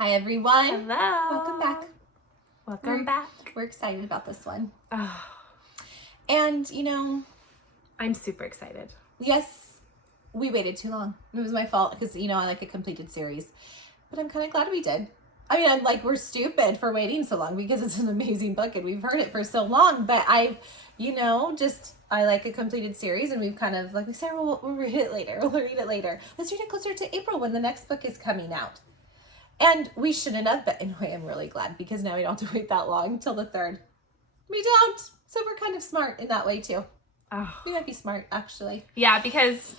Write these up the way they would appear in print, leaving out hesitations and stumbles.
Hi, everyone. Hello. Welcome back. Welcome back. We're excited about this one. Oh, And, I'm super excited. yes, we waited too long. It was my fault because, I like a completed series. But I'm kind of glad we did. I mean, I'm like, we're stupid for waiting so long because it's an amazing book and we've heard it for so long. But I like a completed series and we've kind of, like we said, we'll read it later. We'll read it later. Let's read it closer to April when the next book is coming out. And we shouldn't have, but in a way, I'm really glad because now we don't have to wait that long till the 3rd. We don't. So we're kind of smart in that way too. Oh. We might be smart, actually. Yeah, because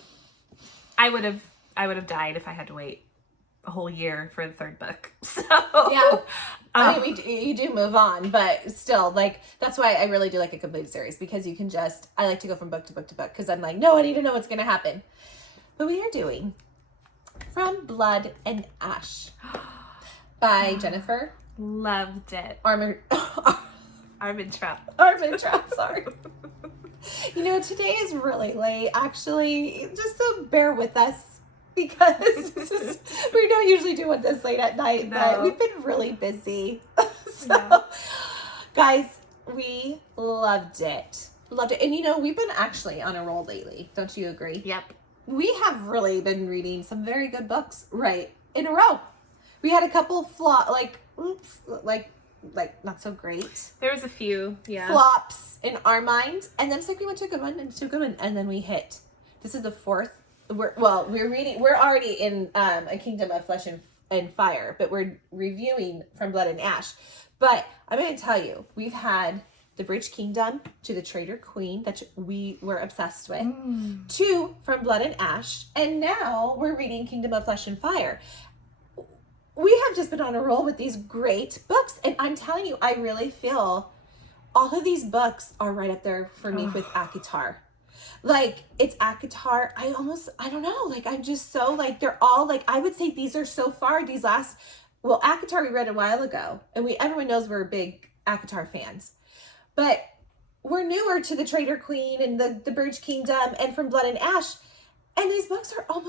I would have died if I had to wait a whole year for the 3rd book. So yeah, I mean, you do move on, but still, that's why I really do like a completed series because you can I like to go from book to book to book because I'm like, no, I need to know what's going to happen. But we are doing From Blood and Ash by Jennifer. Loved it. Armentrout. Sorry. Today is really late, actually. Just so bear with us because we don't usually do it this late at night, but we've been really busy. Guys, we loved it. And we've been actually on a roll lately. Don't you agree? Yep. We have really been reading some very good books right in a row. We had a couple not so great. There was a few, flops in our minds, and then it's like we went to a good one and to a good one, and then we hit. This is the 4th. We're already in A Kingdom of Flesh and Fire, but we're reviewing From Blood and Ash. But I'm going to tell you, we've had The Bridge Kingdom to The Traitor Queen that we were obsessed with, to From Blood and Ash, and now we're reading Kingdom of Flesh and Fire. We have just been on a roll with these great books, and I'm telling you, I really feel all of these books are right up there for me with ACOTAR. It's ACOTAR. I don't know. I'm just so, they're all, I would say these are so far, ACOTAR we read a while ago, and everyone knows we're big ACOTAR fans. But we're newer to The Traitor Queen and the Bridge Kingdom and From Blood and Ash. And these books are oh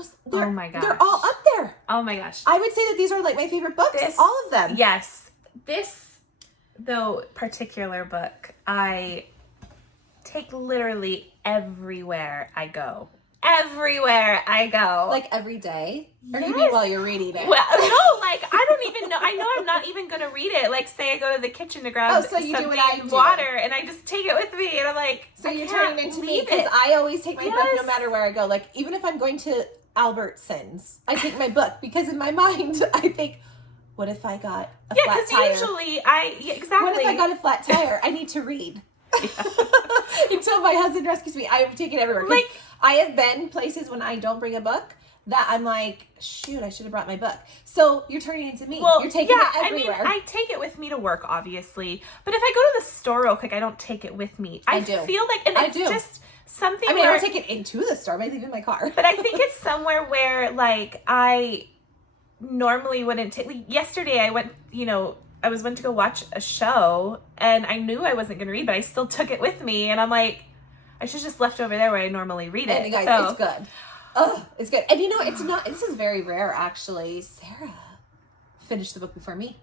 my gosh, they're all up there. Oh my gosh. I would say that these are my favorite books, all of them. Yes. This, though, particular book, I take literally everywhere I go. Everywhere I go. Every day? Or Yes. you mean while you're reading it? Well, no, I don't even know. I know I'm not even going to read it. Say I go to the kitchen to grab so you do what I do. water, and I just take it with me, and I'm like, so you're can't turning into me, leave because it. I always take my book no matter where I go. Even if I'm going to Albertsons, I take my book, because in my mind, I think, what if I got a flat tire? Usually, exactly. What if I got a flat tire? I need to read. Until my husband rescues me, I take it everywhere. I have been places when I don't bring a book that I'm like, shoot, I should have brought my book. So you're turning into me. Well, you're taking it everywhere. I take it with me to work, obviously. But if I go to the store real quick, I don't take it with me. I do. Feel and it's just something I don't take it into the store. I leave it in my car. But I think it's somewhere where, I normally wouldn't take. Yesterday, I went, went to go watch a show, and I knew I wasn't going to read, but I still took it with me, and I'm like, I should just left over there where I normally read it. And guys, it's good. Oh, it's good. And it's not, this is very rare, actually. Sarah finished the book before me.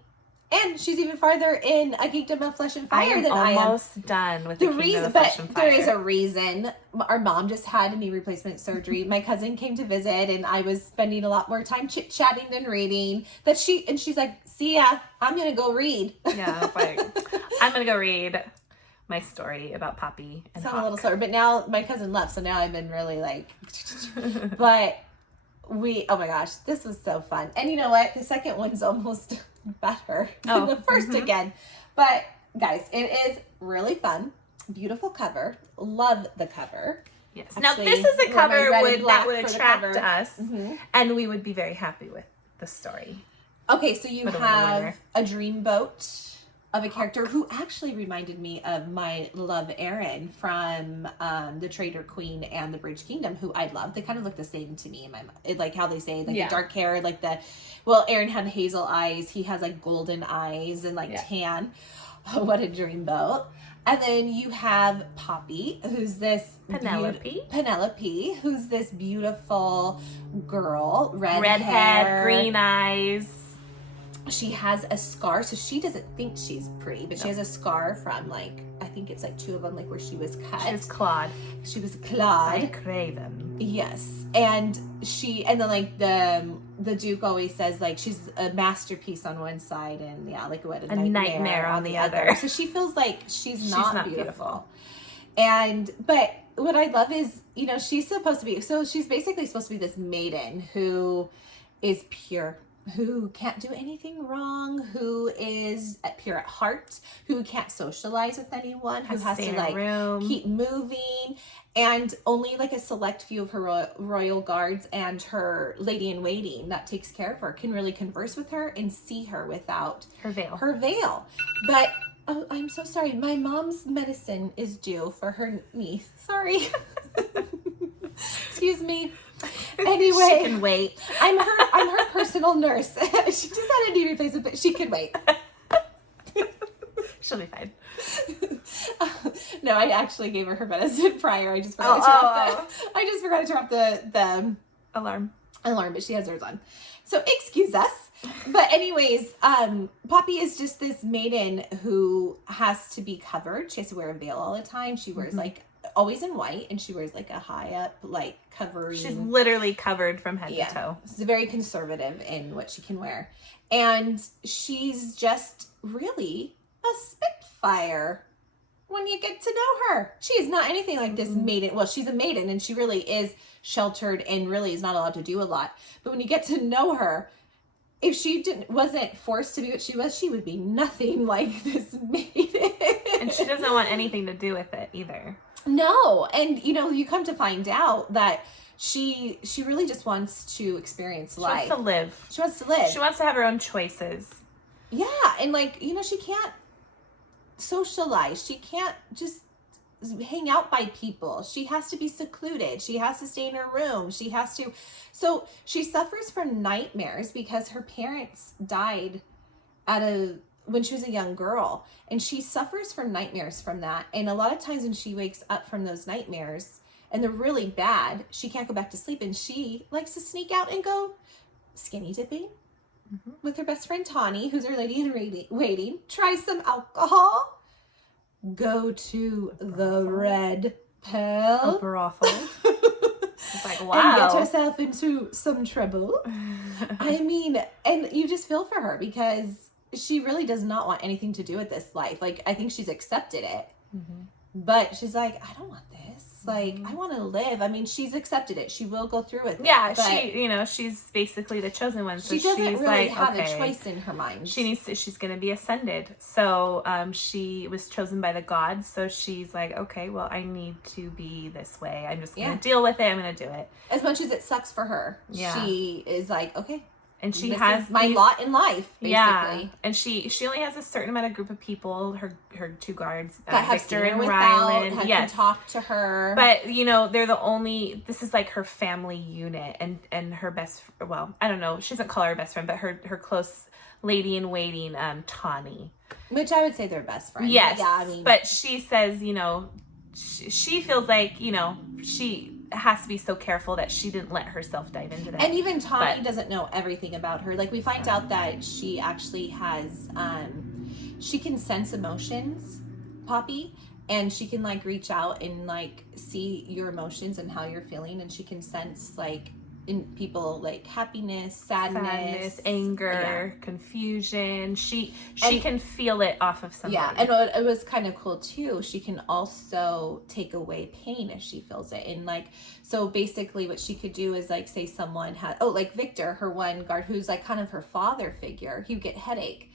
And she's even farther in A Kingdom of Flesh and Fire than I am. Almost done with the Kingdom of Flesh and Fire. There is a reason. Our mom just had a knee replacement surgery. My cousin came to visit, and I was spending a lot more time chit-chatting than reading. She's like, see ya, I'm going to go read. Yeah, I'm going to go read my story about Poppy and Sound HAWKE. a little slower, but now my cousin left, so now I've been really but oh my gosh, this was so fun. And you know what? The second one's almost better than the first again. But guys, it is really fun. Beautiful cover. Love the cover. Yes. Actually, now this is a cover that would attract us, and we would be very happy with the story. Okay, so you have a dreamboat of a character who actually reminded me of my love Aaron from The Traitor Queen and The Bridge Kingdom, who I love. They kind of look the same to me in my mind. Like how they say, the dark hair, Aaron had hazel eyes. He has golden eyes and tan. Oh, what a dreamboat. And then you have Poppy, who's this Penelope, who's this beautiful girl, red hair, green eyes. she has a scar, so she doesn't think she's pretty, but she has a scar from like, I think it's like 2 of them, like where she was cut. She was clawed. She was clawed. I crave them. Yes. And then like the Duke always says like she's a masterpiece on one side and like what a nightmare on the other. So she feels like she's not beautiful. But what I love is, you know, she's supposed to be, so she's basically supposed to be this maiden who is pure, who can't do anything wrong, who is pure at heart, who can't socialize with anyone, who has to like keep moving, and only like a select few of her royal guards and her lady in waiting that takes care of her can really converse with her and see her without her veil. But oh, I'm so sorry. My mom's medicine is due for her niece. Sorry. Excuse me. Anyway, she can wait. I'm her personal nurse. She just had a knee replacement, but she can wait. She'll be fine. No, I actually gave her medicine prior. I just forgot to turn off the alarm, but she has hers on. So excuse us. But anyways, Poppy is just this maiden who has to be covered. She has to wear a veil all the time. She wears like always in white, and she wears like a high up like covering. She's literally covered from head to toe. She's very conservative in what she can wear, and she's just really a spitfire when you get to know her. She is not anything like this maiden. Well, she's a maiden, and she really is sheltered and really is not allowed to do a lot. But when you get to know her, if she wasn't forced to be what she was, she would be nothing like this maiden. And she doesn't want anything to do with it either. No. And, you know, you come to find out that she really just wants to experience life. She wants to live. She wants to live. She wants to have her own choices. Yeah. And, like, you know, she can't socialize. She can't just hang out by people. She has to be secluded. She has to stay in her room. So she suffers from nightmares because her parents died when she was a young girl, and she suffers from nightmares from that. And a lot of times when she wakes up from those nightmares and they're really bad, she can't go back to sleep, and she likes to sneak out and go skinny dipping with her best friend Tani, who's her lady in waiting, try some alcohol, go to the red pill, a brothel. It's like, wow. And get herself into some trouble. I mean, and you just feel for her because she really does not want anything to do with this life. Like, I think she's accepted it, but she's like, I don't want this. Like, I want to live. I mean, she's accepted it. She will go through with it. Yeah, she's basically the chosen one. So she doesn't she's really like, have a choice in her mind. She's going to be ascended. So she was chosen by the gods. So she's like, okay, well, I need to be this way. I'm just going to deal with it. I'm going to do it. As much as it sucks for her, she is like, okay. And she has my lot in life, basically. Yeah. And she only has a certain amount of group of people, her 2 guards, that Victor and Ryland, can talk to her. But, you know, they're the only, this is like her family unit, and her best, well, I don't know, she doesn't call her best friend, but her close lady in waiting, Tani. Which I would say they're best friends. Yes. Yeah, I mean. But she says, you know, she feels like, you know, she has to be so careful that she didn't let herself dive into that. And even Tani doesn't know everything about her. Like, we find out that she actually has, she can sense emotions, Poppy, and she can, like, reach out and, like, see your emotions and how you're feeling, and she can sense, like, in people, like, happiness, sadness, anger, confusion. She can feel it off of somebody. Yeah, and it was kind of cool too. She can also take away pain if she feels it. And like, so basically what she could do is like, say someone had, like Victor, her one guard, who's like kind of her father figure, he would get headache.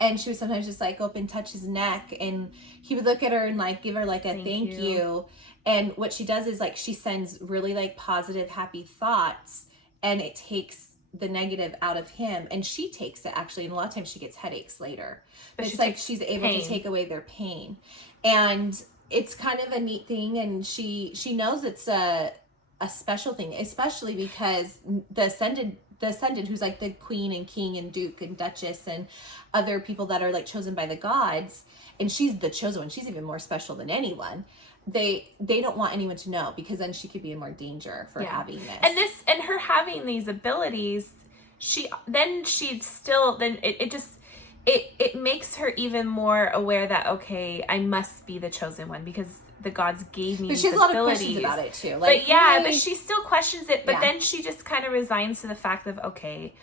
And she would sometimes just like go up and touch his neck, and he would look at her and like give her like a thank you. And what she does is like she sends really like positive, happy thoughts, and it takes the negative out of him, and she takes it actually. And a lot of times she gets headaches later, but it's like she's able to take away their pain, and it's kind of a neat thing. And she knows it's a special thing, especially because the ascended, who's like the queen and king and duke and duchess and other people that are like chosen by the gods, and she's the chosen one. She's even more special than anyone. They don't want anyone to know, because then she could be in more danger for having this. And her having these abilities, it makes her even more aware that, okay, I must be the chosen one because the gods gave me But these she has a lot of abilities. questions about it too. Like, but yeah, but she still questions it. But Yeah. then she just kind of resigns to the fact of, okay,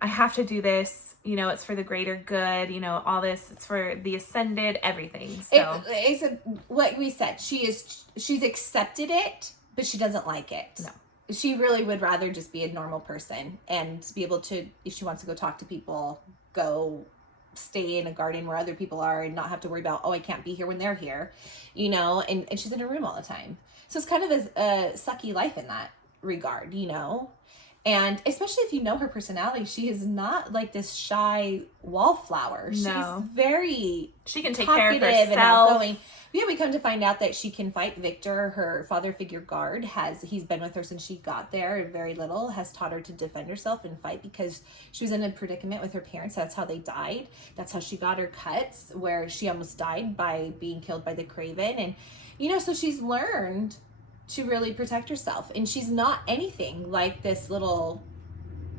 I have to do this. You know, it's for the greater good. You know, all this. It's for the ascended. Everything. So it's like we said, she's accepted it, but she doesn't like it. No. She really would rather just be a normal person and be able to, if she wants to go talk to people, go stay in a garden where other people are and not have to worry about, oh, I can't be here when they're here, you know, and she's in her room all the time. So it's kind of a sucky life in that regard, you know. And especially if you know her personality, she is not like this shy wallflower. No. She's very she can take care of talkative herself. and outgoing. Yeah, we come to find out that she can fight. Victor, her father figure guard, he's been with her since she got there, very little, has taught her to defend herself and fight because she was in a predicament with her parents. That's how they died. That's how she got her cuts, where she almost died by being killed by the Craven. And, you know, so she's learned to really protect herself. And she's not anything like this little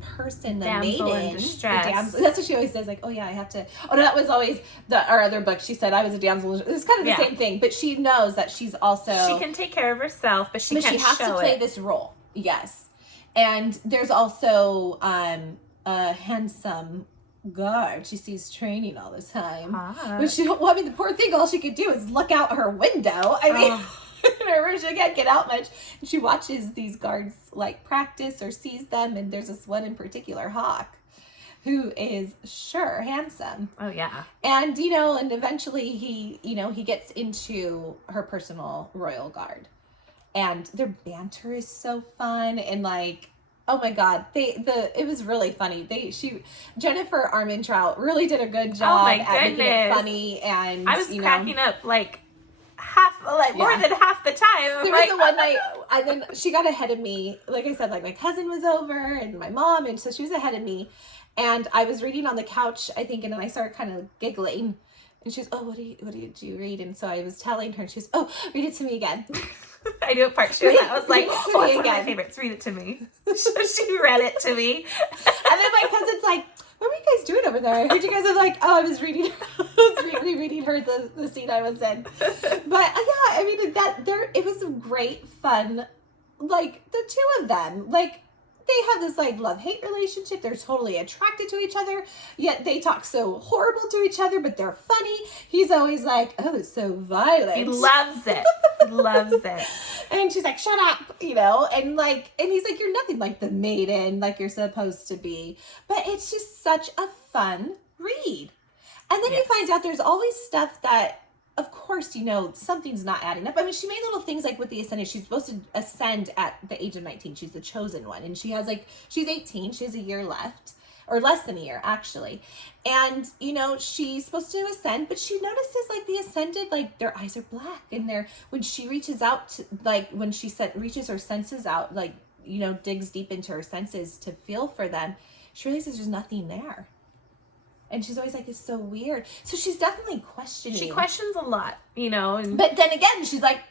person, the damsel maiden, in distress. the damsel. That's what she always says, like, oh yeah, I have to. Oh no, that was always our other book. She said I was a damsel. It's kind of the same thing, but she knows that she's also, she can take care of herself, but she can't has show to play it. this role. Yes, and there's also a handsome guard she sees training all the time. But I mean, the poor thing, all she could do is look out her window. I mean. She can't get out much. And she watches these guards like practice or sees them, and there's this one in particular, HAWKE, who is sure handsome. Oh yeah. And you know, and eventually he gets into her personal royal guard. And their banter is so fun, and like, oh my god, it was really funny. Jennifer Armentrout really did a good job at making it funny, and I was cracking up like more than half the time. There was the one night, and then she got ahead of me. Like I said, like my cousin was over and my mom, and so she was ahead of me. And I was reading on the couch, I think, and then I started kind of giggling. And she goes, "Oh, what did you read?" And so I was telling her, and she goes, "Oh, read it to me again." I knew a part she was. I was like, "Oh, it's one of my favorites. Read it to me." So she read it to me, and then my cousin's like, "What were you guys doing over there?" I heard you guys are like, "Oh, I was reading." Reading her the scene I was in. But yeah, I mean it was a great fun. Like the two of them, like they have this like love-hate relationship. They're totally attracted to each other, yet they talk so horrible to each other, but they're funny. He's always like, "Oh, it's so violent." He loves it. Loves it. And she's like, "Shut up," you know, and he's like, "You're nothing like the maiden like you're supposed to be." But it's just such a fun read. And then you find out there's always stuff that, of course, you know, something's not adding up. I mean, she made little things like with the ascended. She's supposed to ascend at the age of 19. She's the chosen one. And she's 18. She has a year left. Or less than a year, actually. And, you know, she's supposed to ascend, but she notices, like, the ascended, like, their eyes are black. And when she reaches out, to, like, when she reaches her senses out, like, you know, digs deep into her senses to feel for them, she realizes there's nothing there. And she's always like, it's so weird. So she's definitely questioning. She questions a lot, you know. But then again, she's like,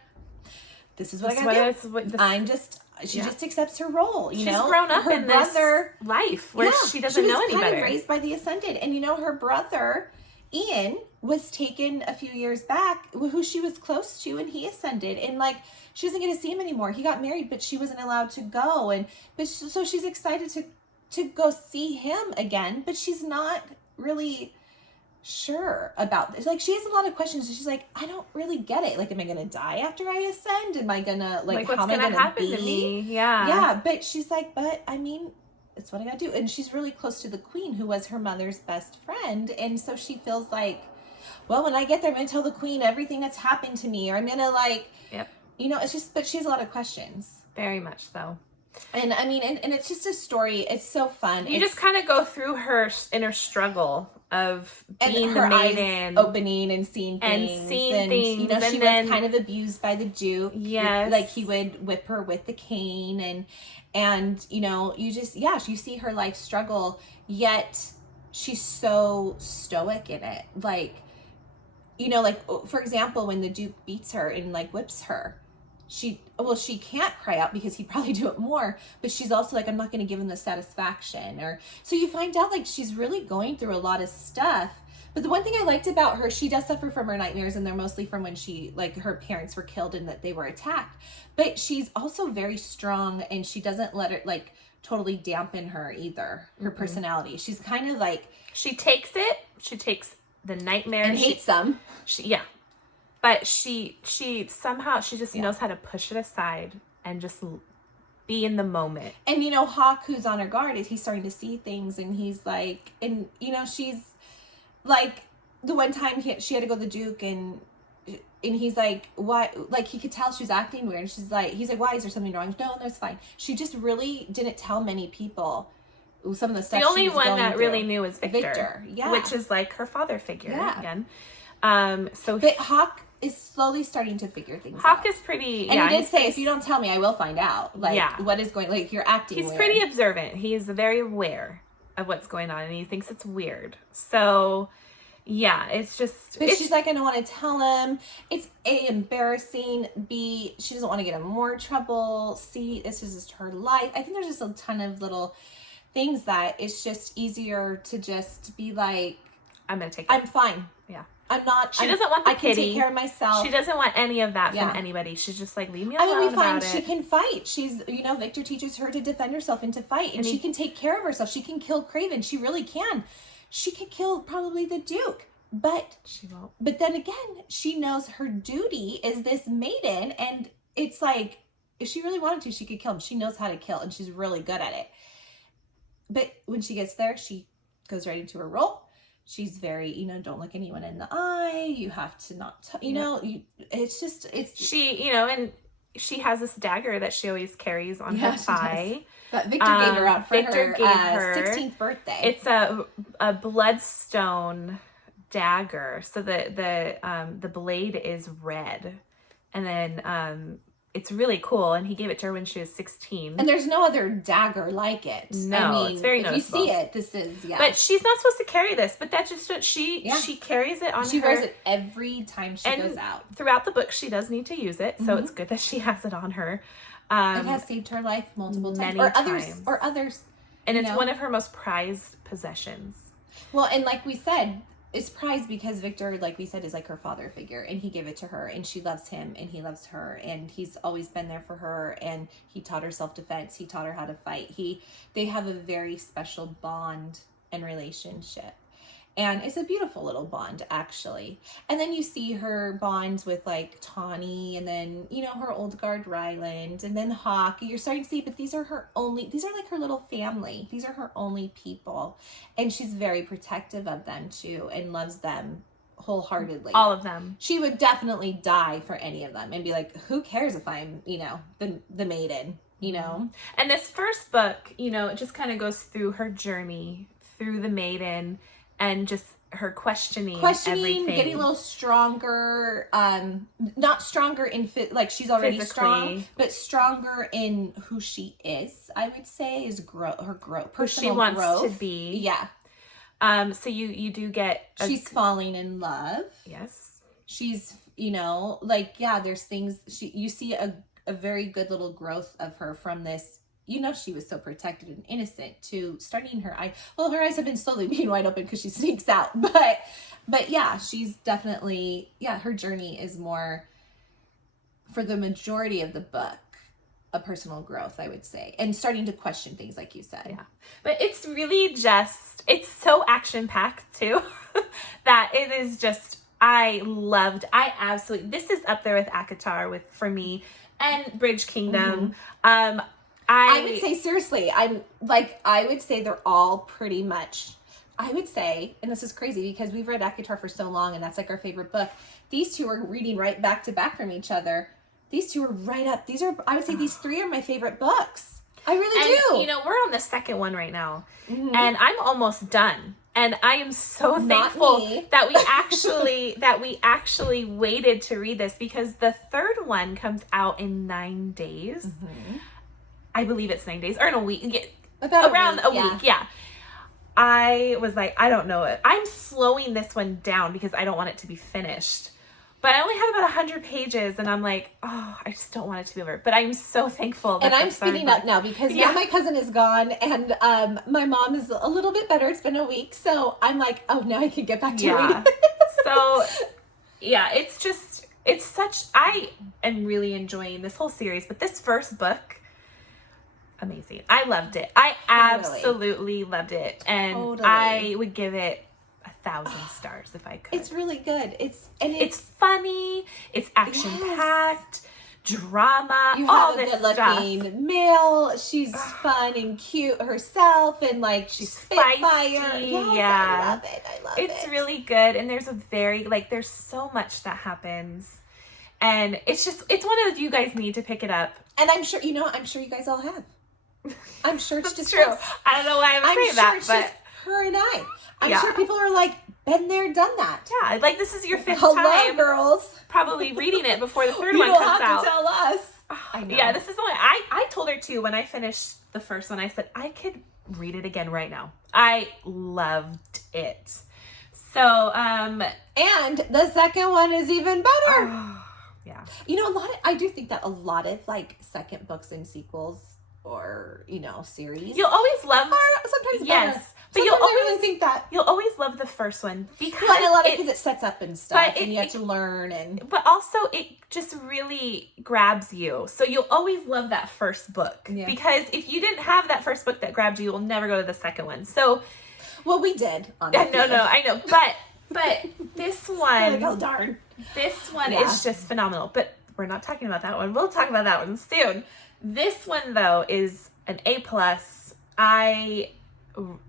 this is what I gotta do. She just accepts her role, you know. She's grown up in this life where she doesn't know any better. She was kind of raised by the Ascended. And, you know, her brother, Ian, was taken a few years back, who she was close to, and he ascended. And, like, she wasn't going to see him anymore. He got married, but she wasn't allowed to go. So she's excited to go see him again, but she's not really sure about this. Like, she has a lot of questions, and she's like, I don't really get it. Like, am I gonna die after I ascend? Am I gonna like what's gonna happen to me? Yeah, but she's like, but I mean, it's what I gotta do. And she's really close to the queen, who was her mother's best friend, and so she feels like, well, when I get there, I'm gonna tell the queen everything that's happened to me, or I'm gonna you know, it's just, but she has a lot of questions. Very much so. And I mean, and it's just a story. It's so fun. You just kind of go through her inner struggle of being her the maiden, eyes opening and seeing things. You know, she was kind of abused by the Duke. Yes. Like, he would whip her with the cane, and you know, you see her life struggle, yet she's so stoic in it. Like, you know, like, for example, when the Duke beats her and like whips her, she can't cry out because he'd probably do it more, but she's also like, I'm not going to give him the satisfaction. Or so you find out like she's really going through a lot of stuff. But the one thing I liked about her, she does suffer from her nightmares, and they're mostly from when she, like, her parents were killed and that they were attacked. But she's also very strong, and she doesn't let it like totally dampen her either, her personality. She's kind of like, she takes the nightmares and hates them. But she somehow, she just knows how to push it aside and just be in the moment. And, you know, HAWKE, who's on her guard, he's starting to see things, and he's like, and, you know, she's like, the one time she had to go to the Duke, and he's like, why? Like, he could tell she was acting weird. And he's like, why? Is there something wrong? No, it's fine. She just really didn't tell many people some of the stuff. The only one that through. really knew was Victor. Yeah. Which is like her father figure again. So but HAWKE is slowly starting to figure things out. HAWKE is pretty, and he did say, if you don't tell me, I will find out. Like, what is going, like, you're acting He's weird. pretty observant. He's very aware of what's going on, and he thinks it's weird. So, yeah, it's just... But she's like, I don't want to tell him. It's A, embarrassing. B, she doesn't want to get in more trouble. C, this is just her life. I think there's just a ton of little things that it's just easier to just be like... I'm going to take it. I'm fine. Yeah. I'm not... She doesn't want the pity. I can pity. take care of myself. She doesn't want any of that from anybody. She's just like, leave me alone. I mean, we find about she it. can fight. She's, you know, Victor teaches her to defend herself and to fight. And she can take care of herself. She can kill Craven. She really can. She could kill probably the Duke. But she won't. But then again, she knows her duty is this maiden. And it's like, if she really wanted to, she could kill him. She knows how to kill, and she's really good at it. But when she gets there, she goes right into her role. She's very, you know, don't look anyone in the eye. You have to not, you know, it's just, it's... She, you know, and she has this dagger that she always carries on her thigh. That Victor gave her out for Victor her 16th birthday. It's a bloodstone dagger. So the blade is red. And then it's really cool, and he gave it to her when she was 16. And there's no other dagger like it. No, I mean, it's very noticeable. noticeable. You see it, this is, But she's not supposed to carry this, but that's just what she carries it on her. She wears it every time she goes out. Throughout the book, she does need to use it, so it's good that she has it on her. It has saved her life multiple times. Or others. And it's one of her most prized possessions. Well, and like we said, it's prized because Victor, like we said, is like her father figure, and he gave it to her, and she loves him, and he loves her, and he's always been there for her, and he taught her self-defense. He taught her how to fight. They have a very special bond and relationship, and it's a beautiful little bond, actually. And then you see her bonds with like Tawny, and then, you know, her old guard Ryland, and then HAWKE. You're starting to see, but these are like her little family. These are her only people, and she's very protective of them too, and loves them wholeheartedly. All of them. She would definitely die for any of them, and be like, who cares if I'm, you know, the maiden, you know? And this first book, you know, it just kind of goes through her journey through the maiden, and just her questioning everything. Getting a little stronger, not stronger in like she's already strong, but stronger in who she is. I would say is her growth, personal who she wants growth. to be. Yeah. So you do get she's falling in love. Yes. She's, you know, like, yeah, there's things you see a very good little growth of her from this. You know, she was so protected and innocent to starting her eye. Well, her eyes have been slowly being wide open because she sneaks out. But yeah, she's definitely, her journey is more, for the majority of the book, a personal growth, I would say. And starting to question things, like you said. Yeah. But it's really just, it's so action-packed, too, that it is just, this is up there with ACOTAR for me, and Bridge Kingdom. I would say, seriously, I would say they're all pretty much, I would say, and this is crazy because we've read ACOTAR for so long, and that's like our favorite book. These two are reading right back to back from each other. These two are right up. I would say these three are my favorite books. I really do. You know, we're on the second one right now, and I'm almost done. And I am so thankful that we actually waited to read this, because the third one comes out in 9 days. I believe it's 9 days, or in a week. Around a week, yeah. I was like, I don't know it. I'm slowing this one down because I don't want it to be finished. But I only have about 100 pages, and I'm like, oh, I just don't want it to be over. But I'm so thankful. And I'm speeding up now because now my cousin is gone, and my mom is a little bit better. It's been a week, so I'm like, oh, now I can get back to reading. So, yeah, I am really enjoying this whole series. But this first book, amazing. I loved it. I absolutely loved it. And I would give it 1,000 stars if I could. It's really good. It's funny. It's action packed, drama. You all have a this good-looking stuff. male. She's fun and cute herself, and like she's spitfire. Feisty. Yes, I love it. It's really good, and there's there's so much that happens, and it's one of those you guys need to pick it up. And I'm sure you guys all have. I'm sure it's just true. us. I don't know why I'm saying that, it's but just her and I'm sure people are like, been there, done that. Yeah, like this is your 5th time, girls. Probably reading it before the third you one don't comes have out. to tell us. I know. Yeah, this is the one. I told her too when I finished the first one. I said I could read it again right now. I loved it. So, and the second one is even better. Yeah. I do think that a lot of like second books and sequels or, series. You'll always love sometimes yes. better. But sometimes I really think that you'll always love the first one because it sets up and stuff, and you have to learn But also it just really grabs you. So you'll always love that first book because if you didn't have that first book that grabbed you, you'll never go to the second one. So, well, we did. No, I know, but this one, like, oh darn, this one is just phenomenal. But we're not talking about that one. We'll talk about that one soon. This one though is an A+.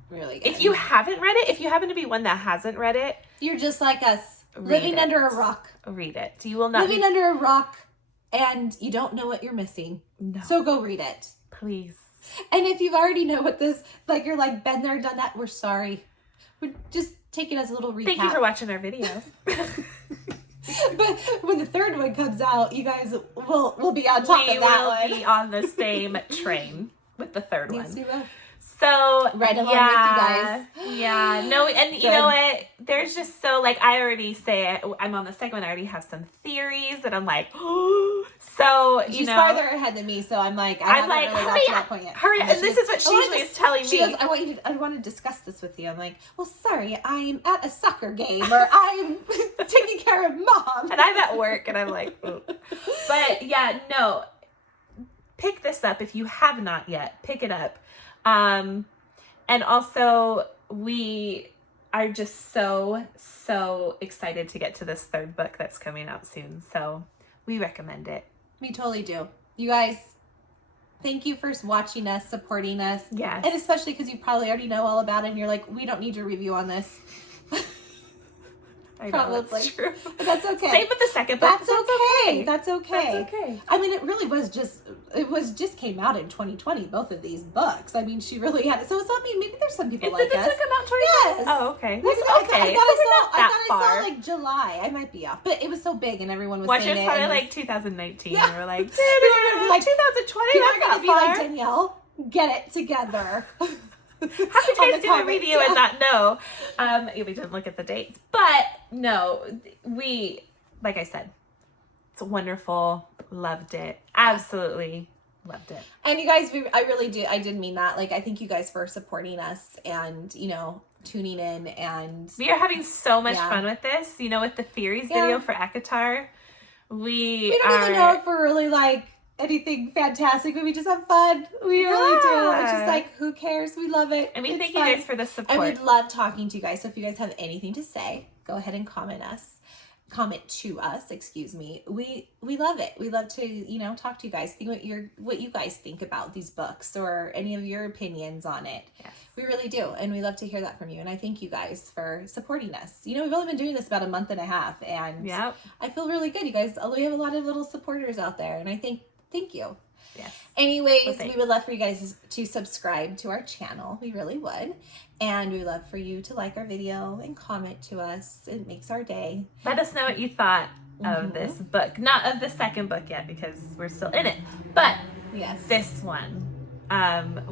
Really good. If you haven't read it, if you happen to be one that hasn't read it, you're just like us, living under a rock. Read it. You will not living under a rock, and you don't know what you're missing. No. So go read it, please. And if you've already know what this, like you're like been there, done that, we're sorry. We're just take it as a little recap. Thank you for watching our video. But when the third one comes out, you guys will be on top of that one. We will be on the same train with the third one. Yes, we will. So right along with you guys. Yeah. No, and you know what? There's just so like I already say I'm on the second one. I already have some theories that I'm like, so she's farther ahead than me, so I'm like, I'm like, really got to that point yet. Hurry! And this is what she usually is telling me. She goes, I want to discuss this with you. I'm like, well, sorry, I'm at a soccer game, or I'm taking care of mom, and I'm at work, and I'm like, ooh. But yeah, no, pick this up if you have not yet. Pick it up. And also we are just so excited to get to this third book that's coming out soon. So we recommend it. We totally do. You guys, thank you for watching us, supporting us. Yes. And especially because you probably already know all about it and you're like, we don't need your review on this. I know, that's true. But that's okay. Same with the second book. That's okay. That's okay. I mean, it just came out in 2020, both of these books. I mean, she really had it. So it's not me. Maybe there's some people like us. Did this come out 2020? Yes. Oh, okay. Okay. I saw like July. I might be off. But it was so big and everyone was saying it. Watch it probably like 2019. Yeah. We were like, like 2020, people that's are going to not be far. like, Danielle, get it together. How could you guys do a review and not know? We didn't look at the dates. But no, like I said, it's wonderful. Loved it. Absolutely loved it. And you guys, I really do. I did mean that. Like, I thank you guys for supporting us and, tuning in. And we are having so much fun with this. With the theories video for Akatar. We don't even know if we're really like anything fantastic, but we just have fun. We really do. It's just like, who cares? We love it. I mean, thank you guys for the support. And we'd love talking to you guys. So if you guys have anything to say, go ahead and comment to us, excuse me. We love it. We love to, talk to you guys, see what you guys think about these books or any of your opinions on it. Yes. We really do. And we love to hear that from you. And I thank you guys for supporting us. We've only been doing this about a month and a half, and I feel really good. You guys, we have a lot of little supporters out there, and I think thank you. Yes. Anyways, we would love for you guys to subscribe to our channel. We really would. And we would love for you to like our video and comment to us. It makes our day. Let us know what you thought of this book. Not of the second book yet because we're still in it. But this one.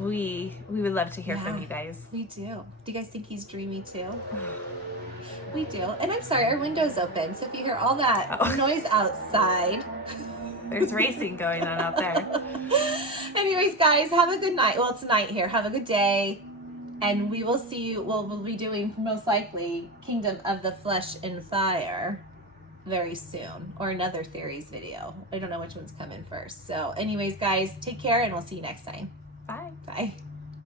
We would love to hear from you guys. We do. Do you guys think he's dreamy too? We do. And I'm sorry, our window's open. So if you hear all that noise outside. There's racing going on out there. Anyways, guys, have a good night. Well, it's night here. Have a good day. And we will see you. Well, we'll be doing most likely Kingdom of the Flesh and Fire very soon. Or another theories video. I don't know which one's coming first. So anyways, guys, take care and we'll see you next time. Bye. Bye.